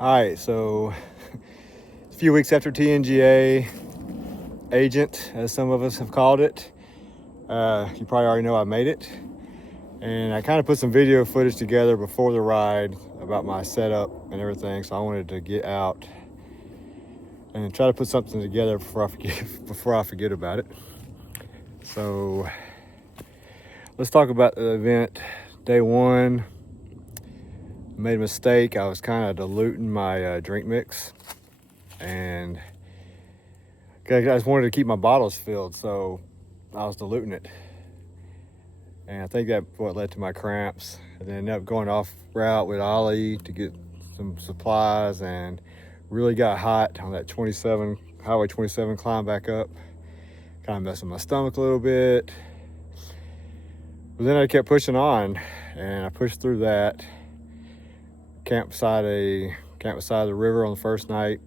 All right, so a few weeks after TNGA, AGNT, as some of us have called it, you probably already know I made it. And I kind of put some video footage together before the ride about my setup and everything, so I wanted to get out and try to put something together before I forget about it. So let's talk about the event. Day one, made a mistake. I was kind of diluting my drink mix, and I just wanted to keep my bottles filled, so I was diluting it. And I think that's what led to my cramps. And then ended up going off route with Ollie to get some supplies, and really got hot on that Highway 27 climb back up. Kind of messing my stomach a little bit. But then I kept pushing on, and I pushed through that. Camped beside the river on the first night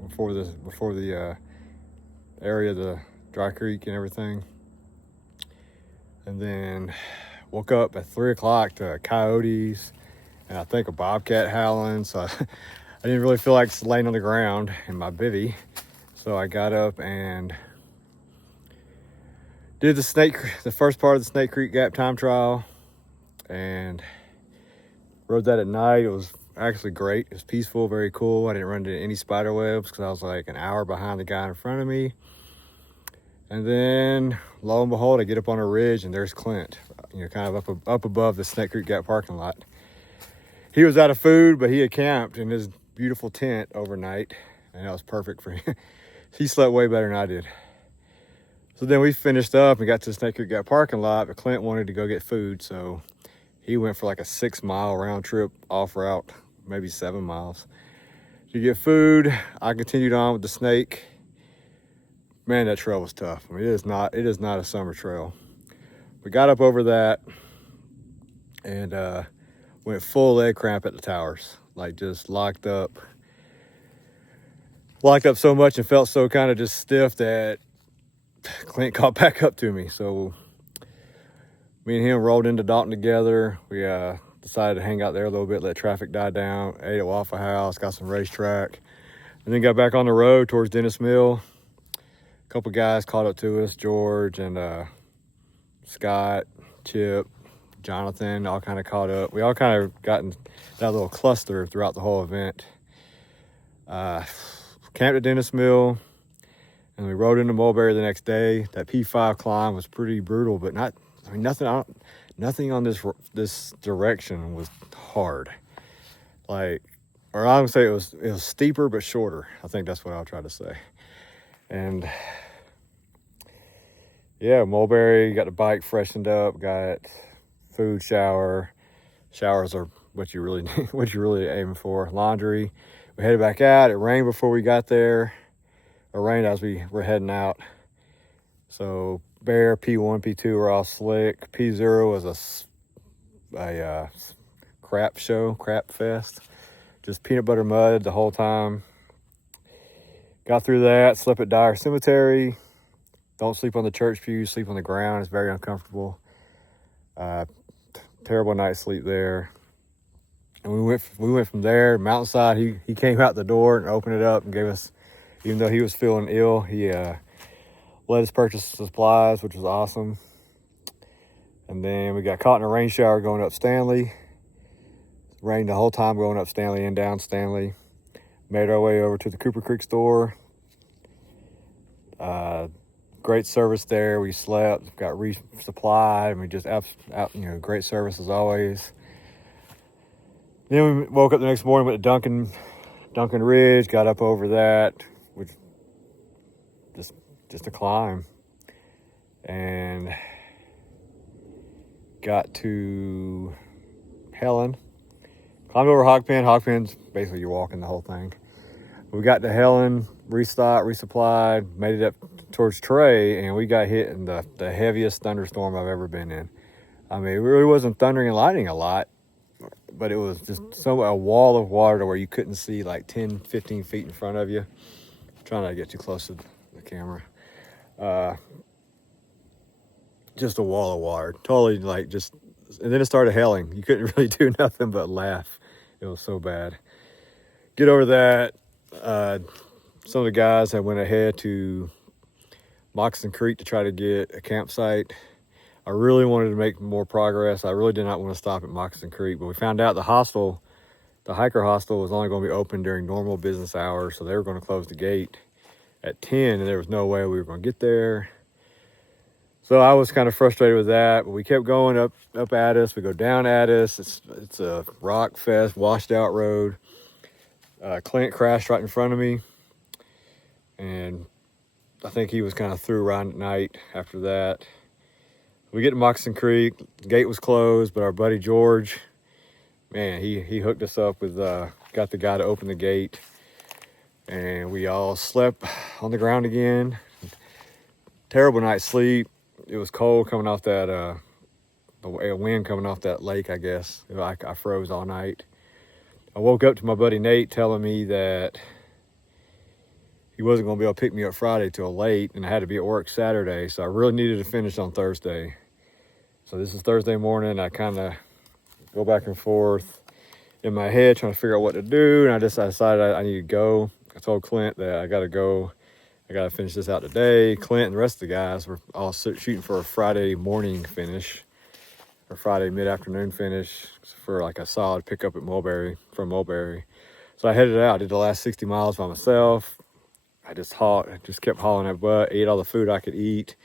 before the area of the dry creek and everything. And then woke up at 3 o'clock to coyotes and I think a bobcat howling. So I didn't really feel like laying on the ground in my bivvy. So I got up and did the first part of the Snake Creek Gap time trial, and rode that at night. It was actually great. It was peaceful, very cool. I didn't run into any spider webs because I was like an hour behind the guy in front of me. And then, lo and behold, I get up on a ridge and there's Clint, kind of up above the Snake Creek Gap parking lot. He was out of food, but he had camped in his beautiful tent overnight, and that was perfect for him. He slept way better than I did. So then we finished up and got to the Snake Creek Gap parking lot, but Clint wanted to go get food, so he went for like a 6-mile round trip off route, maybe 7 miles, to get food. I continued on with the snake. Man, that trail was tough. I mean, it is not a summer trail. We got up over that and went full leg cramp at the towers, like just locked up so much and felt so kind of just stiff that Clint caught back up to me. So me and him rolled into Dalton together. We decided to hang out there a little bit, let traffic die down, ate at Waffle House, got some racetrack, and then got back on the road towards Dennis Mill. A couple guys caught up to us, George and Scott, Chip, Jonathan, all kind of caught up. We all kind of got in that little cluster throughout the whole event. Camped at Dennis Mill, and we rode into Mulberry the next day. That P5 climb was pretty brutal, but nothing on this direction was hard. Or I would say it was steeper but shorter. I think that's what I'll try to say. And yeah, Mulberry, got the bike freshened up, got food, shower. Showers are what you really aiming for. Laundry. We headed back out. It rained before we got there. It rained as we were heading out. So Bear, P1, P2 were all slick. P0 was a crap fest. Just peanut butter mud the whole time. Got through that, slept at Dyer Cemetery. Don't sleep on the church pew, sleep on the ground. It's very uncomfortable. Terrible night's sleep there. And we went from there, Mountainside. He came out the door and opened it up and gave us, even though he was feeling ill, he let us purchase supplies, which was awesome. And then we got caught in a rain shower going up Stanley. Rained the whole time going up Stanley and down Stanley. Made our way over to the Cooper Creek store. Great service there. We slept, got resupplied, and we just great service as always. Then we woke up the next morning, went to Duncan Ridge, got up over that, which just a climb, and got to Helen. Climbed over Hogpen. Hogpen's basically you're walking the whole thing. We got to Helen, restocked, resupplied, made it up towards Trey, and we got hit in the heaviest thunderstorm I've ever been in. I mean, it really wasn't thundering and lightning a lot, but it was just a wall of water to where you couldn't see like 10, 15 feet in front of you. I'm trying not to get too close to the camera. Just a wall of water. Totally and then it started hailing. You couldn't really do nothing but laugh. It was so bad. get over that. Some of the guys had went ahead to Moccasin Creek to try to get a campsite. I really wanted to make more progress. I really did not want to stop at Moccasin Creek, but we found out the hiker hostel was only going to be open during normal business hours, so they were going to close the gate at 10, and there was no way we were going to get there. So I was kind of frustrated with that, but we kept going up at us. We go down at us. It's a rock fest, washed out road. Clint crashed right in front of me, and I think he was kind of through around at night after that. We get to Moccasin Creek. The gate was closed, but our buddy George, man, he hooked us up with, got the guy to open the gate, and we all slept on the ground again. Terrible night's sleep. It was cold coming off that, a wind coming off that lake, I guess. I froze all night. I woke up to my buddy Nate telling me that he wasn't going to be able to pick me up Friday till late, and I had to be at work Saturday, so I really needed to finish on Thursday. So this is Thursday morning. I kind of go back and forth in my head trying to figure out what to do, and I decided I need to go. I told Clint that I got to go. I got to finish this out today. Clint and the rest of the guys were all shooting for a Friday morning finish, or Friday mid-afternoon finish for like a solid pickup at Mulberry, from Mulberry. So I headed out, did the last 60 miles by myself. I just kept hauling that butt, ate all the food I could eat.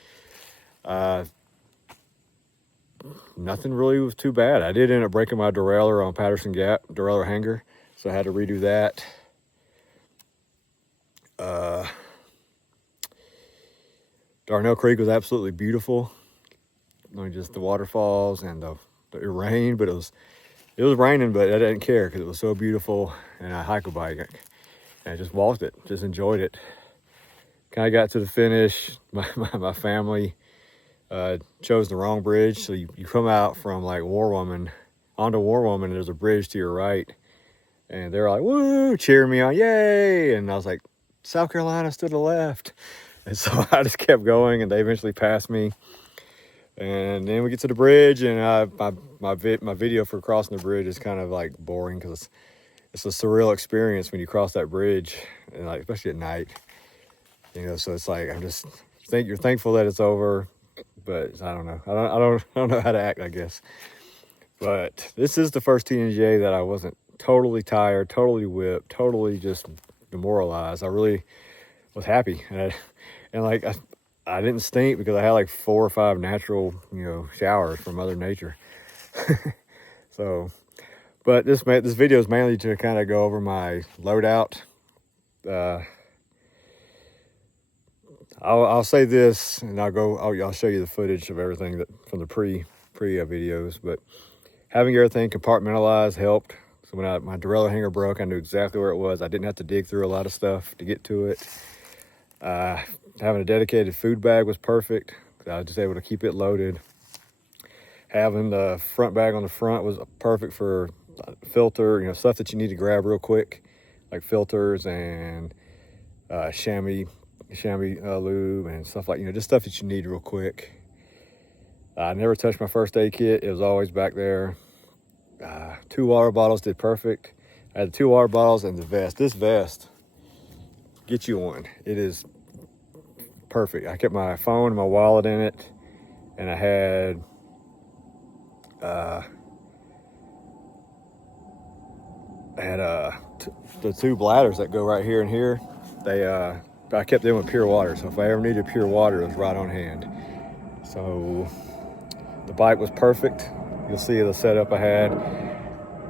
Nothing really was too bad. I did end up breaking my derailleur on Patterson Gap, derailleur hanger, so I had to redo that. Darnell Creek was absolutely beautiful. I mean, just the waterfalls and it rained, but it was raining, but I didn't care because it was so beautiful. And I hike a bike, and I just walked it, just enjoyed it. Kind of got to the finish. My family chose the wrong bridge, so you come out from like War Woman onto War Woman, and there's a bridge to your right, and they're like, woo, cheering me on, yay. And I was like, South Carolina's to the left. And so I just kept going, and they eventually passed me. And then we get to the bridge, and my video for crossing the bridge is kind of like boring because it's a surreal experience when you cross that bridge, and like especially at night, you know. So it's like you're thankful that it's over, but I don't know. I don't know how to act, I guess. But this is the first TNGA that I wasn't totally tired, totally whipped, totally just demoralized. I really was happy, and I didn't stink because I had like 4 or 5 natural, showers from Mother Nature. So, but this video is mainly to kind of go over my loadout. I'll say this, and I'll show you the footage of everything from the pre videos. But having everything compartmentalized helped. So when my derailleur hanger broke, I knew exactly where it was. I didn't have to dig through a lot of stuff to get to it. Having a dedicated food bag was perfect. I was just able to keep it loaded. Having the front bag on the front was perfect for filter, stuff that you need to grab real quick, like filters and chamois lube and stuff like, just stuff that you need real quick. I never touched my first aid kit. It was always back there. 2 water bottles did perfect. I had 2 water bottles and the vest. This vest, get you one. It is perfect. I kept my phone and my wallet in it, and I had the 2 bladders that go right here and here. I kept them with pure water, so if I ever needed pure water, it was right on hand. So the bike was perfect. You'll see the setup I had.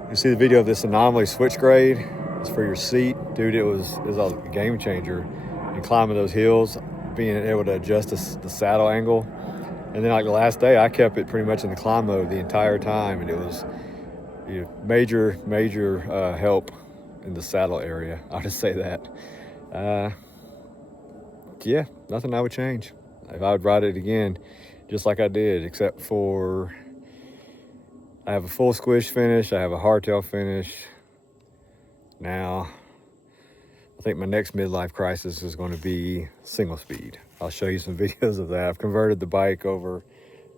You'll see the video of this anomaly switch grade. It's for your seat. Dude, it was a game changer in climbing those hills, being able to adjust the saddle angle. And then like the last day, I kept it pretty much in the climb mode the entire time, and it was major help in the saddle area. I'll just say that. Yeah, nothing I would change. If I would ride it again, just like I did, except for I have a full squish finish. I have a hardtail finish. Now, I think my next midlife crisis is going to be single speed. I'll show you some videos of that. I've converted the bike over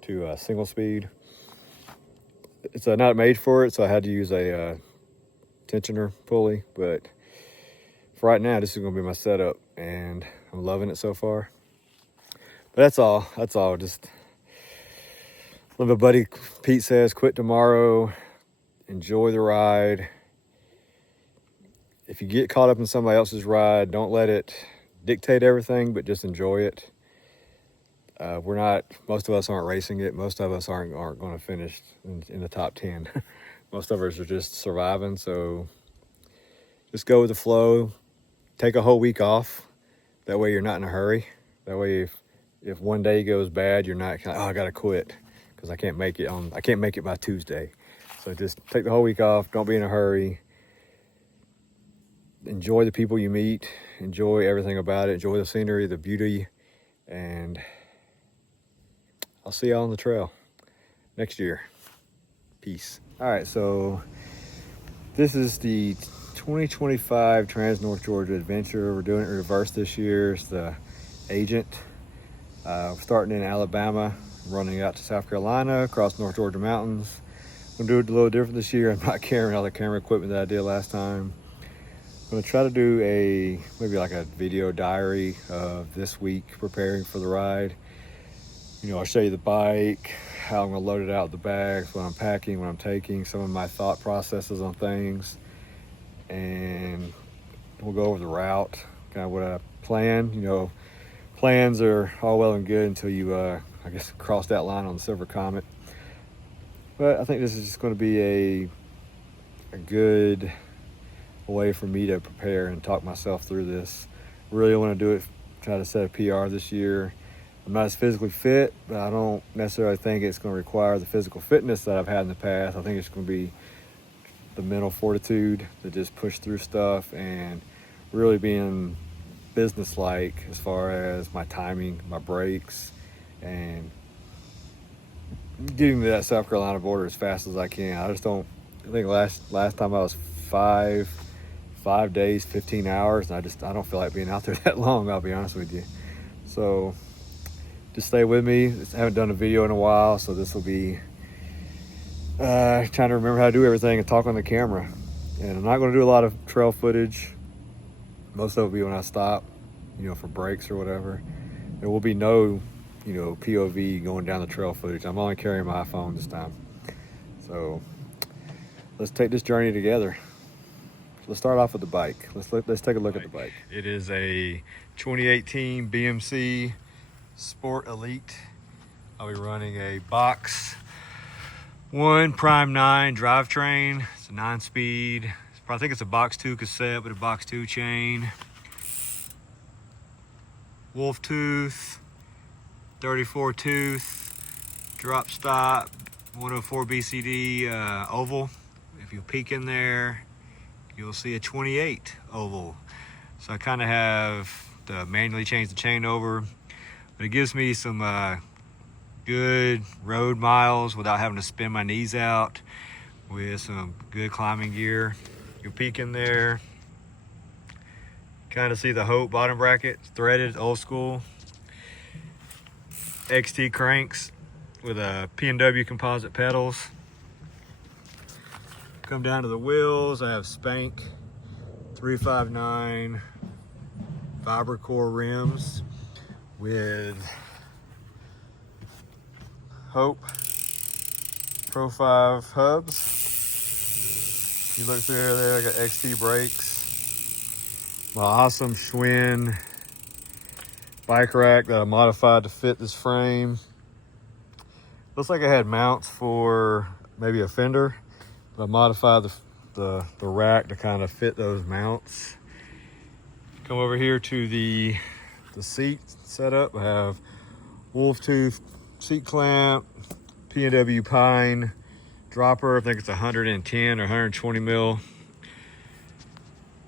to single speed. It's not made for it, so I had to use a tensioner pulley, but for right now, this is gonna be my setup, and I'm loving it so far. But that's all. Just like my buddy Pete says, quit tomorrow, enjoy the ride. If you get caught up in somebody else's ride, don't let it dictate everything, but just enjoy it. Most of us aren't racing it. Most of us aren't going to finish in the top 10. Most of us are just surviving. So just go with the flow. Take a whole week off. That way you're not in a hurry. That way if one day goes bad, you're not kind of, I got to quit because I can't make it by Tuesday. So just take the whole week off. Don't be in a hurry. Enjoy the people you meet. Enjoy everything about it. Enjoy the scenery, the beauty, and I'll see y'all on the trail next year. Peace. All right, so this is the 2025 Trans-North Georgia Adventure. We're doing it in reverse this year. It's the AGNT. We're starting in Alabama, running out to South Carolina, across North Georgia mountains. I'm gonna do it a little different this year. I'm not carrying all the camera equipment that I did last time. I'm gonna try to do maybe like a video diary of this week preparing for the ride. You know, I'll show you the bike, how I'm gonna load it out of the bags, what I'm packing, what I'm taking, some of my thought processes on things, and we'll go over the route, kind of what I plan. You know, plans are all well and good until you, I guess, cross that line on the Silver Comet. But I think this is just gonna be a good way for me to prepare and talk myself through this. Really want to do it, try to set a PR this year. I'm not as physically fit, but I don't necessarily think it's going to require the physical fitness that I've had in the past. I think it's going to be the mental fortitude to just push through stuff and really being business-like as far as my timing, my brakes, and getting to that South Carolina border as fast as I can. I think last time I was five days, 15 hours, and I don't feel like being out there that long, I'll be honest with you. So just stay with me. I haven't done a video in a while, so this will be trying to remember how to do everything and talk on the camera. And I'm not going to do a lot of trail footage. Most of it will be when I stop, you know, for breaks or whatever. There will be no, you know, POV going down the trail footage. I'm only carrying my iPhone this time. So let's take this journey together. Let's start off with the bike. Let's take a look at the bike. It is a 2018 BMC Sport Elite. I'll be running a Box 1 Prime 9 drivetrain. It's a 9-speed. I think it's a Box 2 cassette with a Box 2 chain. Wolf tooth, 34 tooth, drop stop, 104 BCD oval. If you peek in there, you'll see a 28 oval. So I kind of have to manually change the chain over, but it gives me some good road miles without having to spin my knees out with some good climbing gear. You'll peek in there, kind of see the Hope bottom bracket. It's threaded, old school. XT cranks with a P&W composite pedals. Come down to the wheels, I have Spank 359 fiber core rims with Hope Pro 5 hubs. You look through there, I got XT brakes. My awesome Schwinn bike rack that I modified to fit this frame. Looks like I had mounts for maybe a fender. I modified the rack to kind of fit those mounts. Come over here to the seat setup. I have Wolf Tooth seat clamp, P&W Pine dropper. I think it's 110 or 120 mil.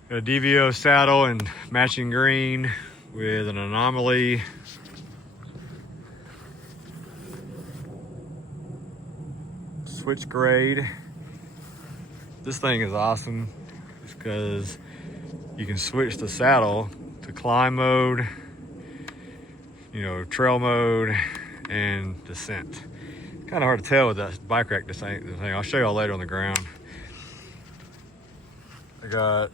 Got a DVO saddle in matching green with an Anomaly switch grade. This thing is awesome because you can switch the saddle to climb mode, you know, trail mode, and descent. Kind of hard to tell with that bike rack, this thing. I'll show y'all later on the ground. I got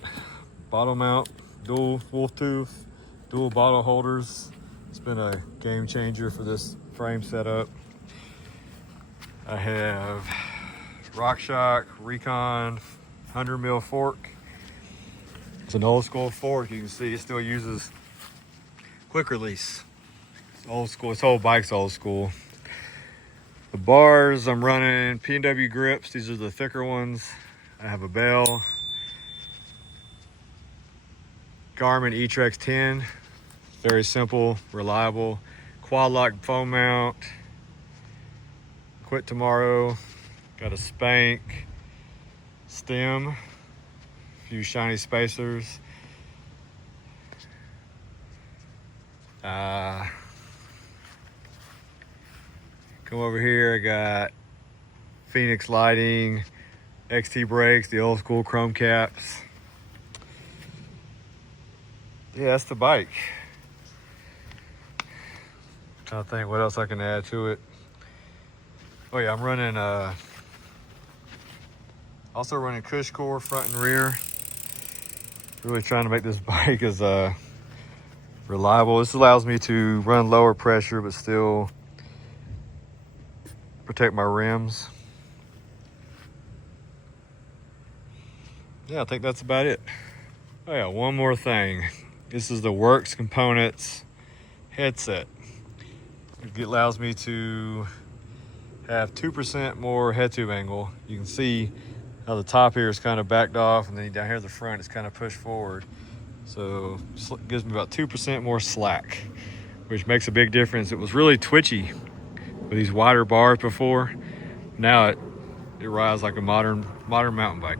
bottle mount dual wolf tooth, dual bottle holders. It's been a game changer for this frame setup. I have RockShox Recon 100 mil fork. It's an old school fork. You can see it still uses quick release. It's old school. This whole bike's old school. The bars, I'm running P&W grips. These are the thicker ones. I have a bell. Garmin E-Trex 10. Very simple, reliable. Quad lock foam mount. Quit tomorrow. Got a spank stem. A few shiny spacers. Come over here, I got Phoenix lighting, XT brakes, the old school chrome caps. Yeah, that's the bike. Trying to think what else I can add to it. Oh yeah, I'm running also running Cush core front and rear. Really trying to make this bike as reliable. This allows me to run lower pressure but still protect my rims. Yeah, I think that's about it. Oh yeah, one more thing. This is the Works Components headset. It allows me to have 2% more head tube angle. You can see how the top here is kind of backed off, and then down here at the front it's kind of pushed forward. So it gives me about 2% more slack, which makes a big difference. It was really twitchy with these wider bars before. Now it rides like a modern mountain bike.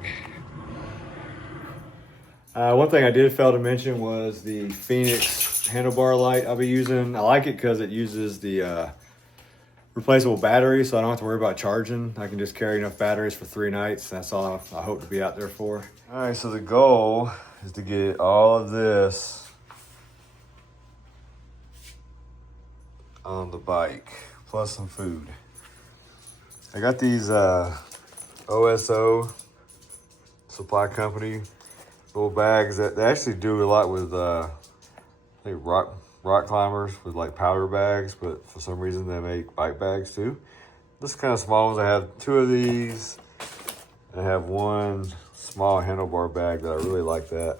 One thing I did fail to mention was the Phoenix handlebar light I'll be using. I like it because it uses the replaceable battery, so I don't have to worry about charging. I can just carry enough batteries for 3 nights. That's all I hope to be out there for. All right, so the goal is to get all of this on the bike, plus some food. I got these OSO supply company little bags that they actually do a lot with I think rock climbers with like powder bags, but for some reason they make bike bags too. This kind of small ones. I have 2 of these. I have one small handlebar bag that I really like that.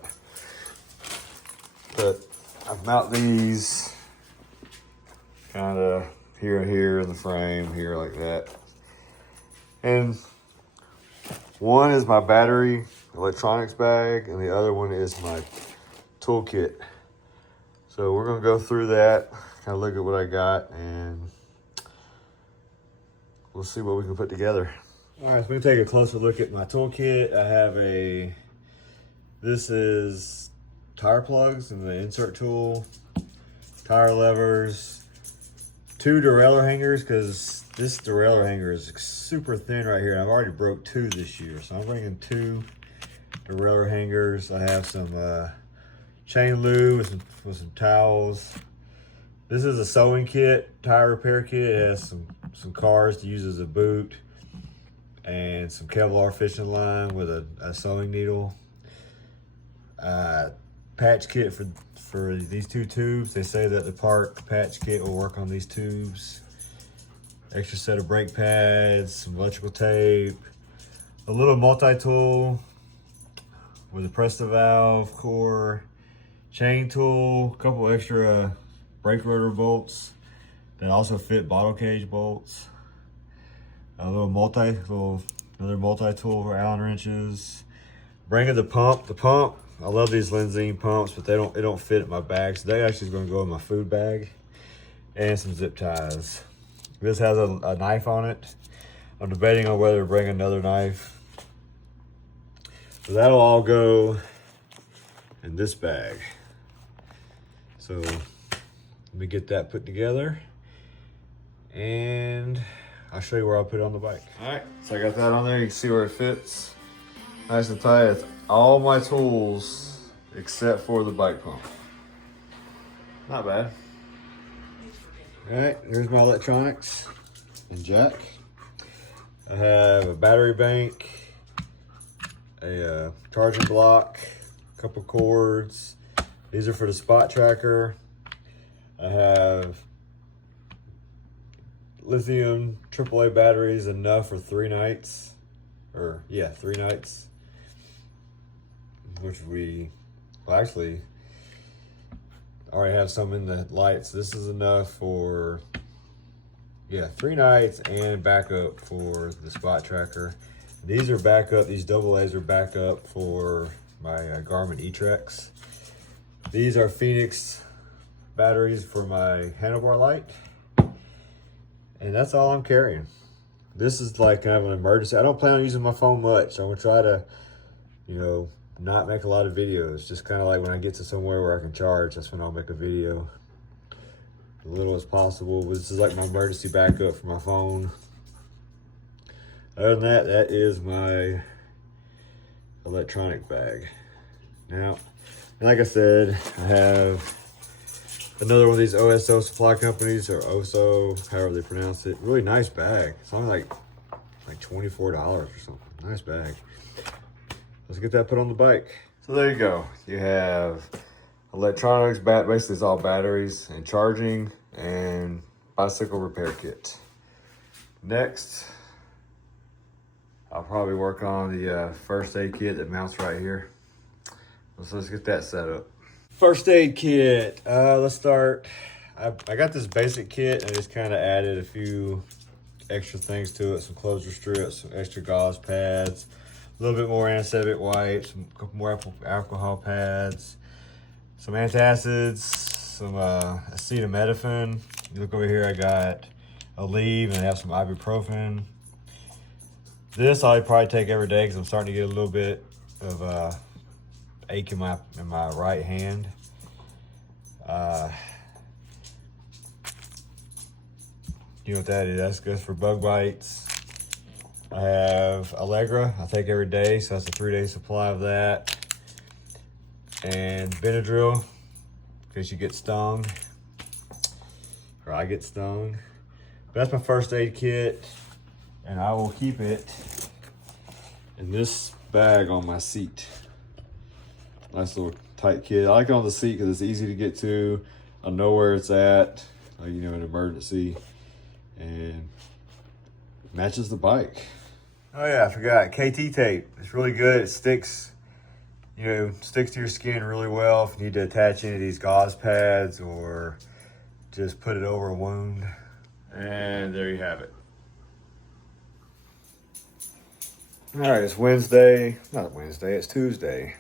But I mount these kind of here and here in the frame, here like that. And one is my battery electronics bag, and the other one is my toolkit. So we're gonna go through that, kind of look at what I got, and we'll see what we can put together. All right, so we're gonna take a closer look at my toolkit. I have this is tire plugs and the insert tool, tire levers, 2 derailleur hangers, because this derailleur hanger is super thin right here, and I've already broke 2 this year. So I'm bringing 2 derailleur hangers. I have some chain lube with some towels. This is a sewing kit, tire repair kit. It has some cars to use as a boot, and some Kevlar fishing line with a sewing needle. Patch kit for these 2 tubes. They say that the Park patch kit will work on these tubes. Extra set of brake pads, some electrical tape, a little multi-tool with a Presto valve core, chain tool, a couple extra brake rotor bolts that also fit bottle cage bolts, another multi-tool for Allen wrenches. Bringing the pump. I love these Lenzine pumps, but it don't fit in my bag, so that actually is going to go in my food bag. And some zip ties. This has a knife on it. I'm debating on whether to bring another knife. So that'll all go in this bag. So let me get that put together, and I'll show you where I'll put it on the bike. All right, so I got that on there. You can see where it fits. Nice and tight. It's all my tools except for the bike pump. Not bad. All right, there's my electronics and jack. I have a battery bank, a charging block, a couple cords, These are for the spot tracker. I have lithium AAA batteries, enough for 3 nights. Or, yeah, 3 nights. Which well, actually, I already have some in the lights. This is enough for, yeah, 3 nights and backup for the spot tracker. These are backup, these AA's are backup for my Garmin E-Trex. These are Phoenix batteries for my handlebar light. And that's all I'm carrying. This is like kind of an emergency. I don't plan on using my phone much. So I'm gonna try to, you know, not make a lot of videos. Just kind of like when I get to somewhere where I can charge, that's when I'll make a video. As little as possible. But this is like my emergency backup for my phone. Other than that, that is my electronic bag. Now, like I said, I have another one of these OSO supply companies, or OSO, however they pronounce it. Really nice bag. It's only like $24 or something. Nice bag. Let's get that put on the bike. So there you go. You have electronics, basically it's all batteries and charging, and bicycle repair kit. Next, I'll probably work on the first aid kit that mounts right here. So let's get that set up. First aid kit, let's start. I got this basic kit and I just kind of added a few extra things to it. Some closure strips, some extra gauze pads, a little bit more antiseptic wipes, a couple more alcohol pads, some antacids, some acetaminophen. You look over here, I got Aleve and I have some ibuprofen. This I'll probably take every day because I'm starting to get a little bit of ache in my right hand. You know what that is? That's good for bug bites. I have Allegra I take every day, so that's a 3-day supply of that. And Benadryl, in case you get stung, or I get stung. But that's my first aid kit, and I will keep it in this bag on my seat. Nice little tight kit. I like it on the seat because it's easy to get to. I know where it's at, like, you know, in an emergency, and matches the bike. Oh yeah, I forgot, KT tape. It's really good. It sticks, you know, sticks to your skin really well if you need to attach any of these gauze pads or just put it over a wound. And there you have it. All right, it's Wednesday, not Wednesday, it's Tuesday.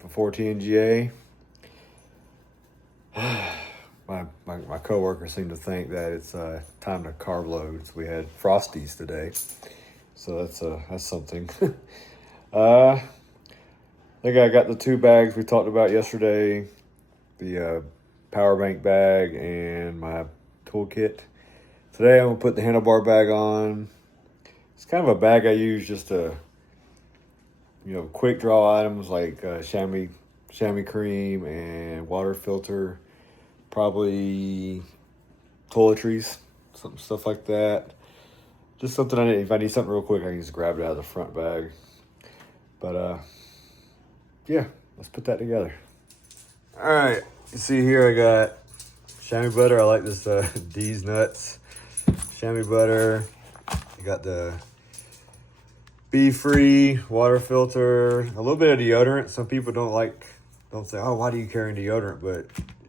Before TNGA, my coworker seemed to think that it's time to carb load. So we had Frosties today, so that's something. I think I got the 2 bags we talked about yesterday, the power bank bag and my toolkit. Today I'm gonna put the handlebar bag on. It's kind of a bag I use just to, you know, quick draw items like chamois cream and water filter, probably toiletries, some stuff like that. Just something if I need something real quick, I can just grab it out of the front bag. But yeah, let's put that together. All right, you see here I got chamois butter. I like this D's Nuts chamois butter. I got the bee-free water filter, a little bit of deodorant. Some people don't say, oh, why do you carry deodorant? But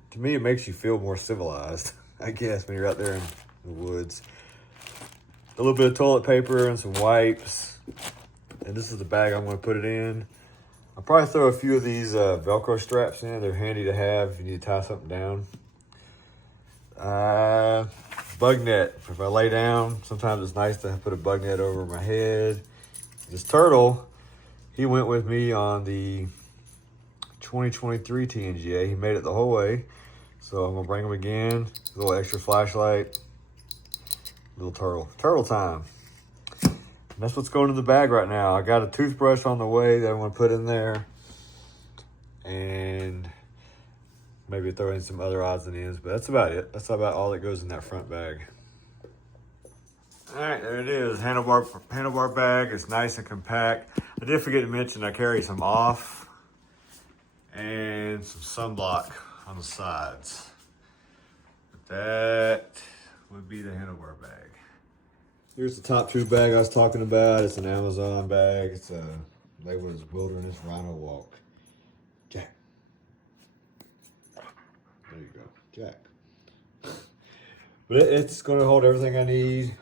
to me, it makes you feel more civilized, I guess, when you're out there in the woods. A little bit of toilet paper and some wipes. And this is the bag I'm going to put it in. I'll probably throw a few of these Velcro straps in. They're handy to have if you need to tie something down. Bug net. If I lay down, sometimes it's nice to put a bug net over my head. This turtle, he went with me on the 2023 TNGA. He made it the whole way. So I'm gonna bring him again. A little extra flashlight. Little turtle. Turtle time. And that's what's going in the bag right now. I got a toothbrush on the way that I'm gonna put in there. And maybe throw in some other odds and ends, but that's about it. That's about all that goes in that front bag. All right, there it is, handlebar bag. It's nice and compact. I did forget to mention I carry some off, and and some sunblock on the sides. That would be the handlebar bag. Here's the top tube bag I was talking about. It's an Amazon bag. It's labeled as Wilderness Rhino Walk. Jack. There you go, Jack. But it's going to hold everything I need.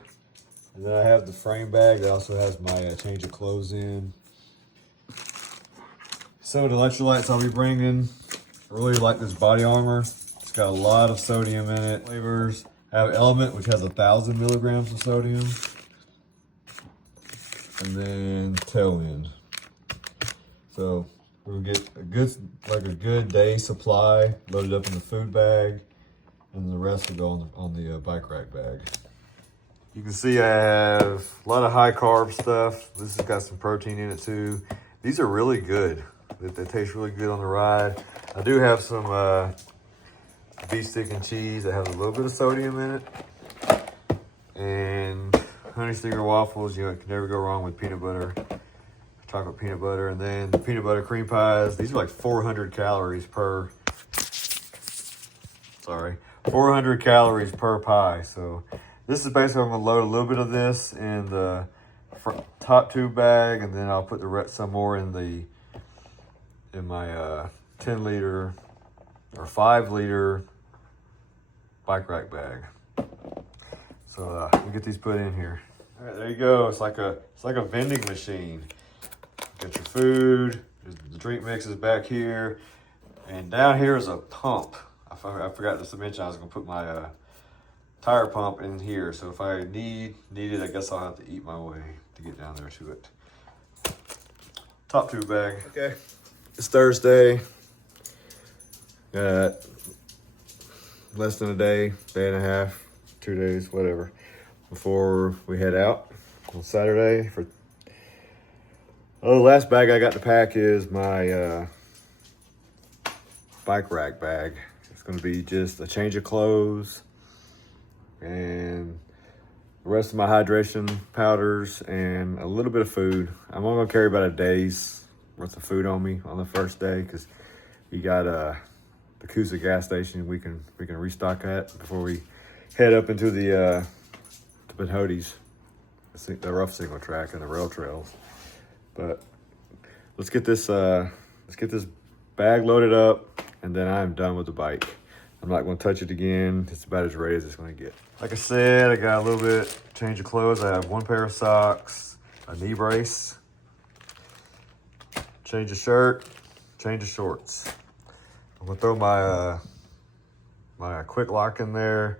And then I have the frame bag that also has my change of clothes in. Some of the electrolytes I'll be bringing. I really like this body armor. It's got a lot of sodium in it. Flavors. I have Element, which has 1,000 milligrams of sodium. And then Tailwind. So we'll get a good day supply loaded up in the food bag, and the rest will go on the bike rack bag. You can see I have a lot of high carb stuff. This has got some protein in it too. These are really good. They taste really good on the ride. I do have some beef stick and cheese that has a little bit of sodium in it. And honey stinger waffles, you know, it can never go wrong with peanut butter, chocolate peanut butter. And then the peanut butter cream pies. These are like 400 calories per, 400 calories per pie. So this is basically, I'm gonna load a little bit of this in the top tube bag, and then I'll put some more in my 10 liter or 5 liter bike rack bag. So we'll get these put in here. All right, there you go. It's like a vending machine. Get your food. The drink mix is back here, and down here is a pump. I forgot to mention I was gonna put my tire pump in here. So if I need it, I guess I'll have to eat my way to get down there to it. Top tube bag. Okay. It's Thursday. Got less than a day and a half, 2 days, whatever, before we head out on Saturday. The last bag I got to pack is my bike rack bag. It's going to be just a change of clothes and the rest of my hydration powders and a little bit of food. I'm only going to carry about a day's worth of food on me on the first day, because you got the Coosa gas station we can restock at before we head up into the Benhodes, the rough single track and the rail trails. But let's get this bag loaded up, and then I'm done with the bike. I'm not going to touch it again. It's about as ready as it's going to get. Like I said, I got a little bit change of clothes. I have 1 pair of socks, a knee brace, change of shirt, change of shorts. I'm gonna throw my my quick lock in there.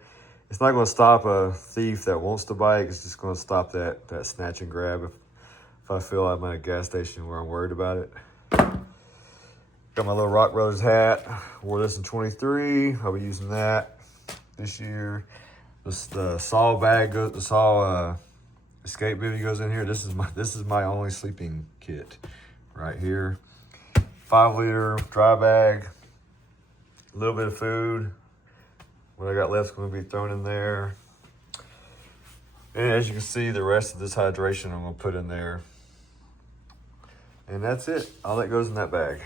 It's not gonna stop a thief that wants the bike. It's just gonna stop that snatch and grab if I feel I'm at a gas station where I'm worried about it. Got my little Rock Brothers hat. Wore this in 23. I'll be using that this year. The saw bag goes. The saw escape bivvy goes in here. This is my only sleeping kit right here. 5 liter dry bag. A little bit of food. What I got left is going to be thrown in there. And as you can see, the rest of this hydration I'm going to put in there. And that's it. All that goes in that bag.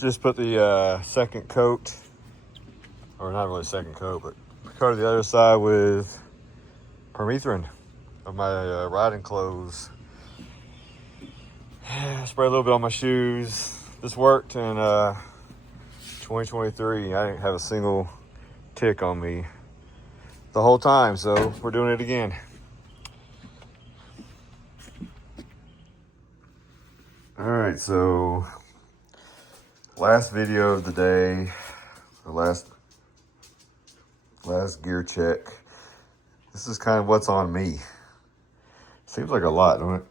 Just put the second coat, or not really second coat, but coated the other side with permethrin of my riding clothes. Spray a little bit on my shoes. This worked in 2023. I didn't have a single tick on me the whole time, so we're doing it again. All right, so last video of the day, the last gear check. This is kind of what's on me. Seems like a lot, don't it?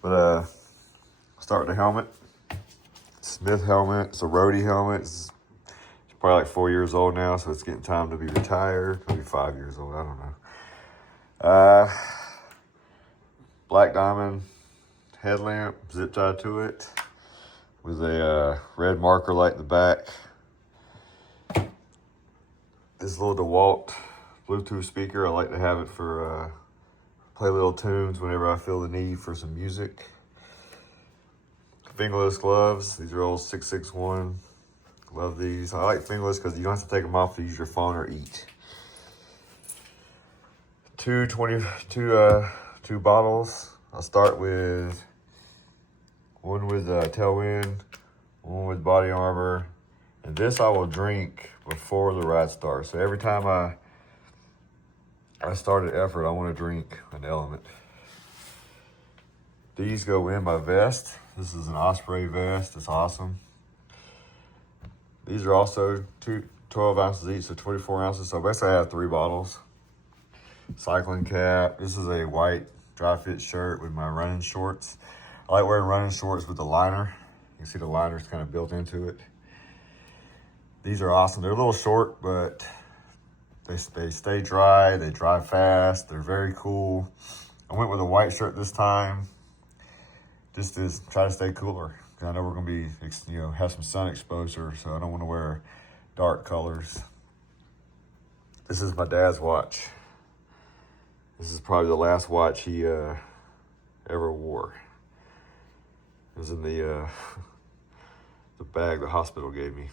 But start with the helmet. Smith helmet. It's a roadie helmet. It's probably like 4 years old now, so it's getting time to be retired. Maybe 5 years old. I don't know. Black diamond headlamp, zip tied to it, with a red marker light in the back. This little DeWalt Bluetooth speaker. I like to have it for play little tunes whenever I feel the need for some music. fingerless gloves. These are all 661. Love these. I like fingerless because you don't have to take them off to use your phone or eat. Two bottles. I'll start with one with Tailwind, one with Body Armor, and this I will drink before the ride starts. So every time I start an effort, I want to drink an Element. These go in my vest. This is an Osprey vest. It's awesome. These are also 12 ounces each, so 24 ounces. So basically I have 3 bottles. Cycling cap. This is a white dry fit shirt with my running shorts. I like wearing running shorts with the liner. You can see the liner's kind of built into it. These are awesome. They're a little short, but they stay dry. They dry fast. They're very cool. I went with a white shirt this time, just to try to stay cooler. I know we're gonna be, have some sun exposure, so I don't want to wear dark colors. This is my dad's watch. This is probably the last watch he ever wore. It was in the bag the hospital gave me.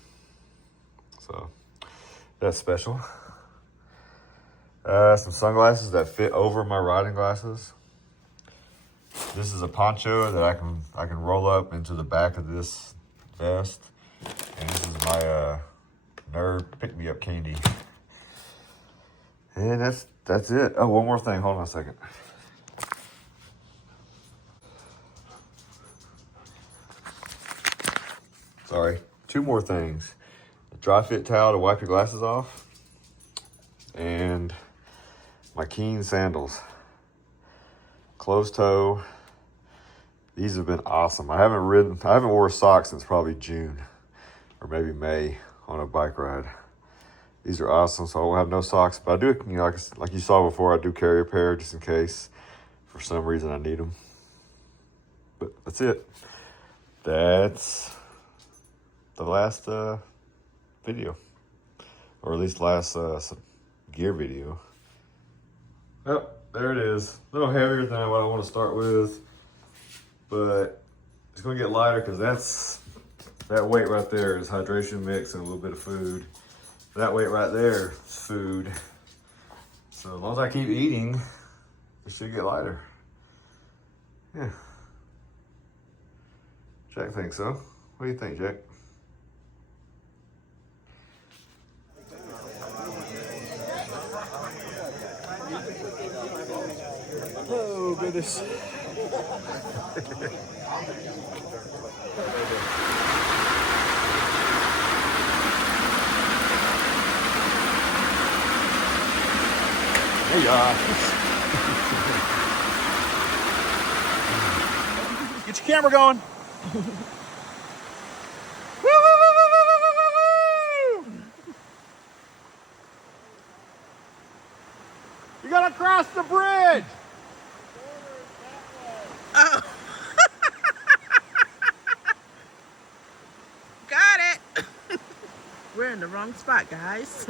So that's special. Some sunglasses that fit over my riding glasses. This is a poncho that I can roll up into the back of this vest. And this is my nerd pick-me-up candy. And that's it. Oh, one more thing. Hold on a second. Sorry. 2 more things. A dry fit towel to wipe your glasses off. And my Keen sandals. Closed toe. These have been awesome. I haven't worn socks since probably June or maybe May on a bike ride. These are awesome, so I won't have no socks, but I do, like you saw before, I do carry a pair just in case for some reason I need them. But that's it. That's the last video, or at least last gear video. Oh, there it is. A little heavier than what I want to start with, but it's gonna get lighter because that weight right there is hydration mix and a little bit of food. That weight right there is food. So as long as I keep eating, it should get lighter. Yeah. Jack thinks so. What do you think, Jack? Oh, goodness. Hey, get your camera going. You gotta cross the bridge. Oh. Got it. We're in the wrong spot, guys.